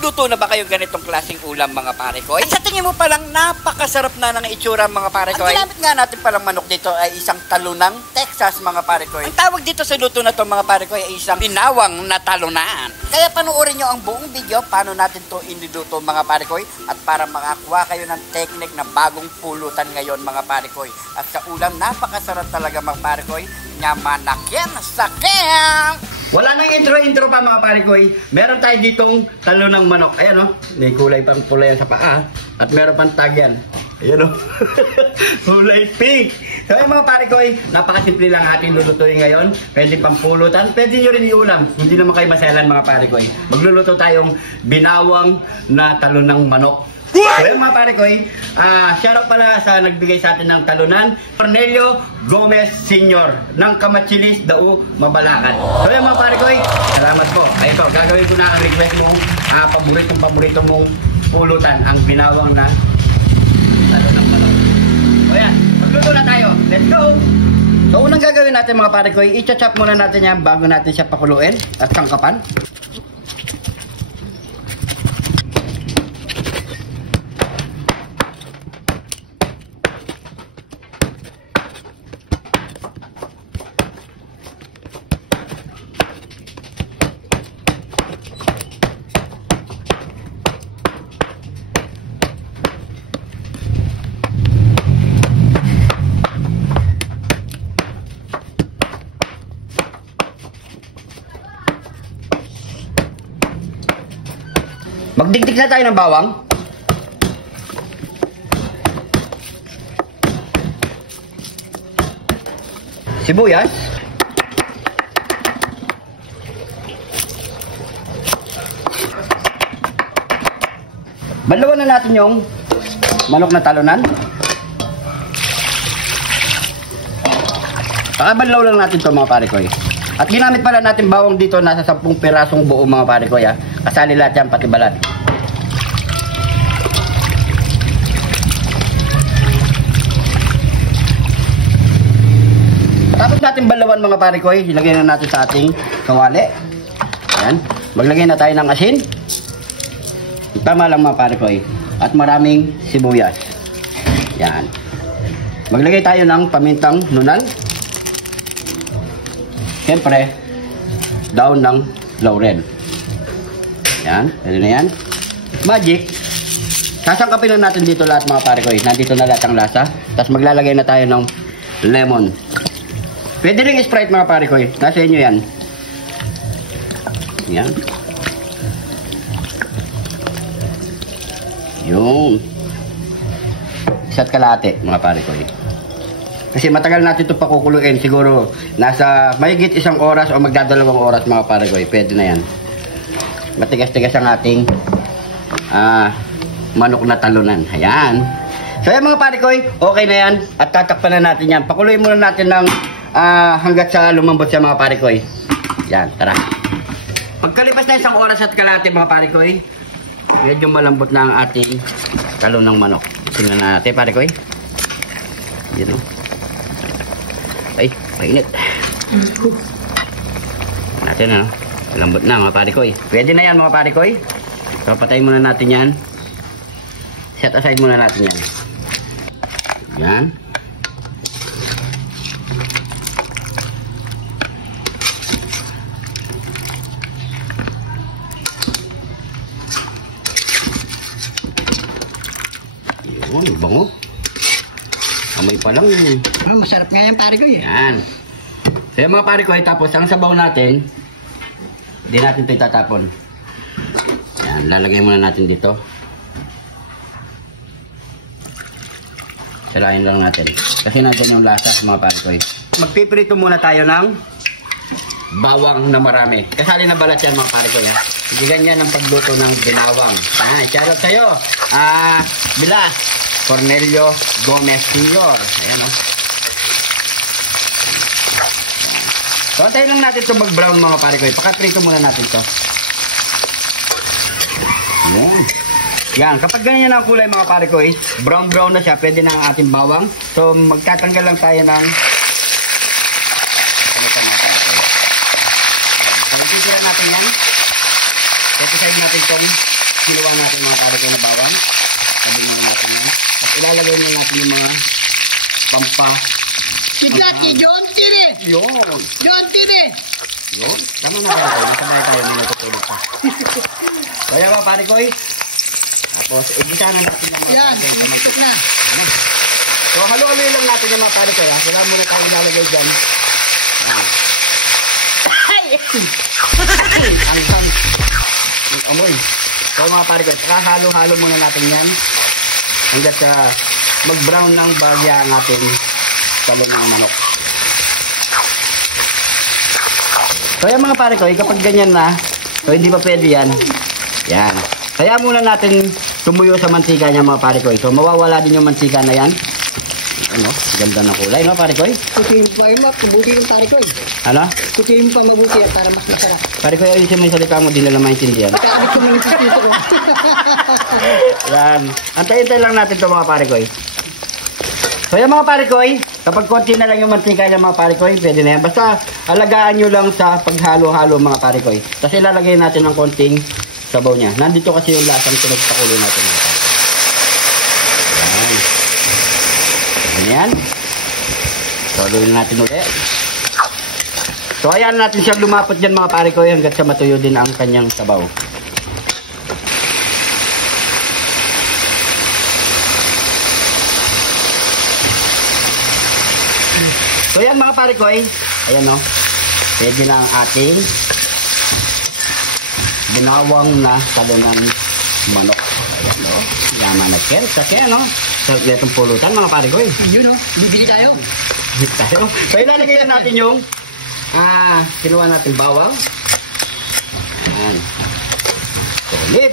Nakapagluto na ba kayo ganitong klaseng ulam mga pare ko? At sa tingin mo palang napakasarap na ng itsura mga pare ko. Ang ginamit nga natin palang manok dito ay isang talunang Texas mga pare ko. Ang tawag dito sa luto na to mga pare ko ay isang binawang na talunan. Kaya panoorin nyo ang buong video paano natin to iniluto mga pare ko. At para makakuha kayo ng technique na bagong pulutan ngayon mga pare ko. At sa ulam napakasarap talaga mga pare ko. Nyamanakyan sa kem! Wala nang intro pa mga pare ko. Meron tayo ditong talunang manok. Ayan o, may kulay pang pula sa paa. At meron pang tag yan. Ayan o, kulay pink. So ayun mga pare ko, napakasimple lang ating lulutuin ngayon. Pwede pang pulutan, pwede nyo rin iulam. Hindi naman kayo maselan mga pare ko. Magluluto tayong binawang na talunang manok. So ayun mga pare ko, shoutout pala sa nagbigay sa atin ng talunan, Cornelio Gomez Sr. ng Kamachilis, Dao, Mabalacan. So ayun mga pare ko, salamat po. Ay ito, gagawin ko na ang request mong paborito mong pulutan, ang binawang na talunang manok. So yan, magluto na tayo. Let's go! So unang gagawin natin mga pare ko, i-chop muna natin yan bago natin siya pakuluin at sangkapan. Magdikdik na tayo ng bawang. Sibuyas. Banlawan na natin yung manok na talunan. Pakabanlaw lang natin ito mga pare ko. At ginamit pala natin bawang dito, nasa 10 pirasong buo mga pare ko. Kasali lahat yan, pati balat. Tapos natin balawan mga pare ko, ilagay na natin sa ating kawali. Ayan. Maglagay na tayo ng asin. Tama lang mga pare ko. At maraming sibuyas. Yan. Maglagay tayo ng pamintang nunal. Siyempre, daon ng laurel. Yan, pwede na yan. Magic. Sasangkapin na natin dito lahat mga pare ko. Nandito na lahat ang lasa. Tapos maglalagay na tayo ng lemon. Pwede rin Sprite mga pare ko. Nasa inyo yan. Yan. Yung isa't kalahati mga pare ko. Kasi matagal natin ito pakukuluin. Siguro nasa mahigit 1 oras o magdadalawang oras mga pare ko. Pwede na yan. Matigas-tigas ang ating manok na talunan. Ayan. So yan mga pare ko, okay na yan. At tatakpan na natin yan. Pakuluin muna natin ng hanggat sa lumambot siya mga pare ko. Yan, tara. Pagkalipas na 1 oras at kalahati mga pare ko, medyo malambot na ang ating talunang manok. Tingnan na natin pare ko. Yan o. Ay, mainit. Natin ano. Lambot na mga pare ko. Pwede na yan mga pare ko. So patayin muna natin yan. Set aside muna natin yan. Yan. Yun, bango. Amoy pa lang. Masarap nga yan pare ko. Yan. So mga pare ko, tapos ang sabaw natin, hindi natin ito itatapon. Yan, lalagay muna natin dito. Salain lang natin. Kasi natin yung lasa mga pare ko. Magpiprito muna tayo ng bawang na marami. Kasali na balat yan mga pare ko. Hindi ganyan ang pagluto ng binawang. Shoutout sa'yo. Bilas. Cornelio Gomez Sr. Ayan o. So, antayin lang natin ito mag-brown mga pare ko. Pakaprito muna natin ito. Ayan. Yan. Kapag ganyan ang kulay mga pare ko, brown-brown na siya, pwede na ang ating bawang. So, magtatanggal lang tayo ng mga pare ko. So, magtitira natin yan. Set aside natin itong kinuha natin mga pare ko na bawang. Sabi nga natin yan. At ilalagay na natin yung mga pampa. Sigati, John Tire! Yun! John Tire! Yun. Tama na pare ko. Nasabay tayo. May natutulog pa. Kaya mga pare ko tapos, igisa na natin yung mga Yan, tumitok na. Ano? So, halo-halo lang natin yung mga pare ko. Wala muna tayo ilalagay dyan. Ayan. Ang hang. Ang amoy. So, mga pare ko, halo-halo muna natin yan. Hanggat sa mag-brown ng bagya ang ating talong ng manok. So, yan mga pare ko, kapag ganyan na, so hindi pa pwede yan. Yan. Kaya muna natin tumuyo sa mantika niya mga pare ko. So, mawawala din yung mantika na yan. Ano? Ganda ng kulay, no, pare ko? Kutuin pa yun, mabuti yung pare ko eh. Ano? Kutuin pa mabuti yan para mas masarap. Pare ko, ayusin mo yung salita mo, di nila maintindihan. Kakabit ko mga sisito ko. Yan. Antay-antay lang natin ito mga pare ko. So, yan mga pare ko, kapag konti na lang yung mantika niya mga pare ko, pwede na yan. Basta, alagaan nyo lang sa paghalo-halo mga pare ko. Tapos ilalagay natin ng konting sabaw niya. Nandito kasi yung lasang pinagpakulo natin mga pare ko. Yan. Ganyan. So, luwin natin ulit. So, ayan natin siyang lumapot dyan mga pare ko hanggat sa matuyo din ang kanyang sabaw. So, ayan mga pare ko ayan o. Pwede na ang ating binawang na talunang manok. Ayan o. Yaman na ken. Sakya no. So, itong pulutan mga pare ko Yun o, bibili tayo. tayo. So, ilalagay natin yung kinuha natin bawang. Ayan. Sulit.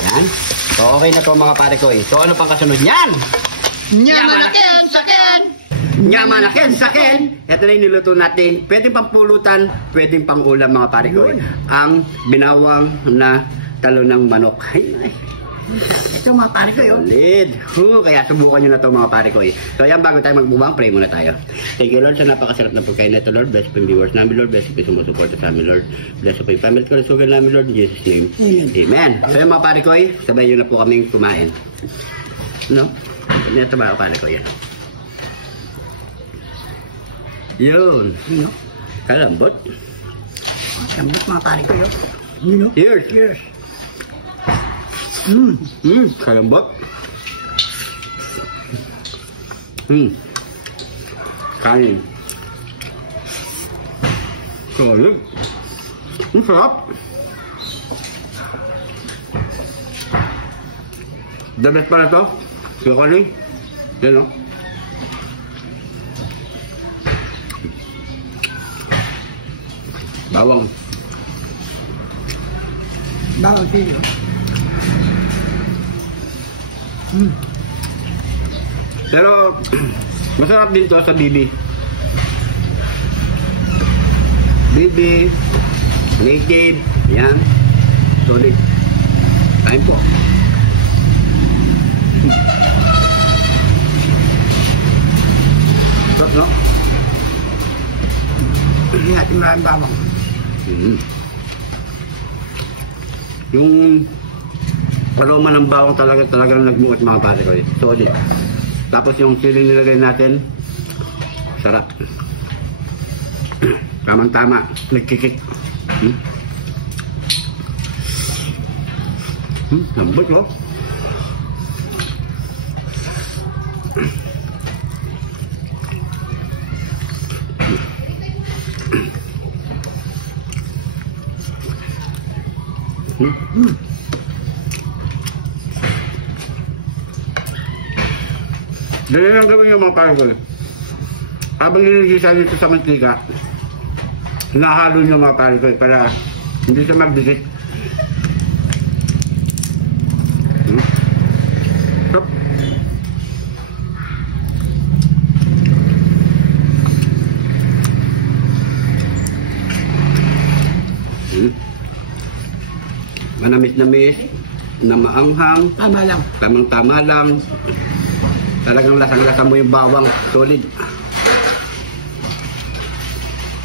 Ayan. So, okay na to mga pare ko So, ano pang kasunod niyan? Nyamanaken, saken! Nyamanaken, saken. Ito na yung niluto natin. Pwedeng pang pulutan, pwedeng pang ulam mga pare ko Ang binawang na talunang manok. Ay. Ito mga pare ko yun. Solid. Kaya subukan nyo na to mga pare ko So ayan, bago tayo magbubang, pray muna tayo. Thank you Lord sa napakasarap na pagkain na ito Lord. Bless po yung viewers namin Lord. Bless po yung sumusuporta sa amin Lord. Bless po yung family ko na sugal namin Lord. In Jesus name. Amen. So ayan mga pare ko sabay nyo na po kaming kumain. No? Ito ba pare ko yan? Yun. Yun o. Kalambot. Lambot mga pare ko yun. Yun o. Cheers. Cheers. Kalambot. Kanin. Solid. Ang sarap. The best pa na to. Kaya kanin. Yan o. Bawang. Bawang sili o. Pero masarap din to sa bibi. Bibi, native, yan. Solid. Kain po. Sarap, no? Hindi natin maraming bawang. Yung aroma ng bawang talaga nagmuot mga pare ko Solid. Tapos yung siling nilagay natin, sarap. Tamang-tama, nagkikik. Lambot oh. Dali lang gawin yung mga pare ko habang nilagisa dito sa mantika, hinahalo nyo mga pare ko para hindi siya magdikit. Stop. Manamis-namis na maanghang, Tama lang. tamang-tama lang. Talagang lasang-lasa mo yung bawang. Solid.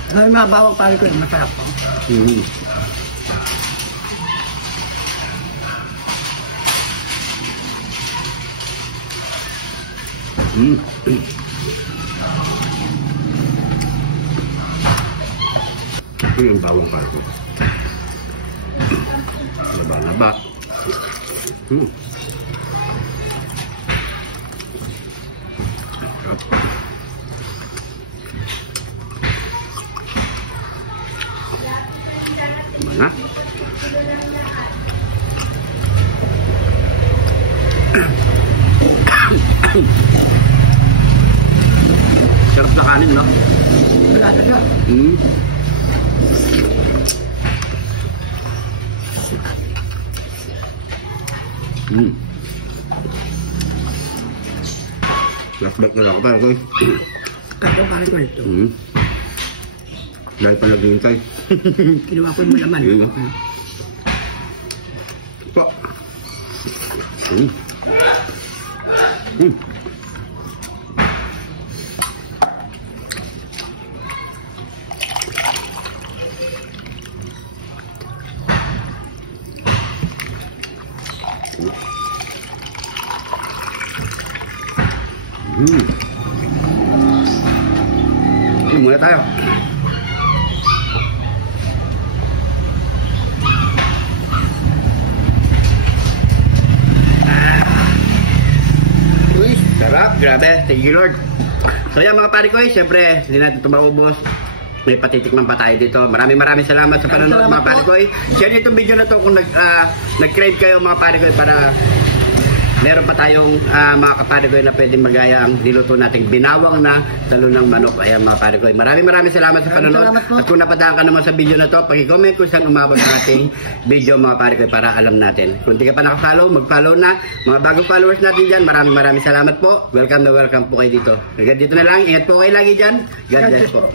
Ay, mga bawang pare ko, masarap po. Mm. Mm. Ito yung bawang pare ko. Laba-laba. Mm. Mana? Sarap na kanin, no? Wala na siya. Hmm. Hmm. Flashback na lang ako, pare ko. Kaso pare ko ito. Hmm. Dahil pa naghihintay. Kinuha ko yung malaman. Yun, no? Pa. Hmm. Hmm. Hmm. Ini muna tayo. Uy, sarap. Grabe. Thank you, Lord. So yan mga pare ko, siyempre, hindi natin ito maubos. May patitikman pa tayo dito. Maraming salamat sa panonood mga pare ko. Share nyo itong video na to kung nag-crave kayo mga pare ko para meron pa tayong mga kapare ko na pwedeng magaya ang niluto nating binawang na talunang manok. Ayan mga pare ko. Maraming salamat sa panonood. At kung napadaan ka naman sa video na to, pag-comment kung saan umabot ang ating video mga pare ko para alam natin. Kung di ka pa nakafollow, mag-follow na. Mga bagong followers natin dyan, maraming salamat po. Welcome na welcome po kayo dito. Hanggang dito na lang. Ingat po kayo lagi dyan. God bless po.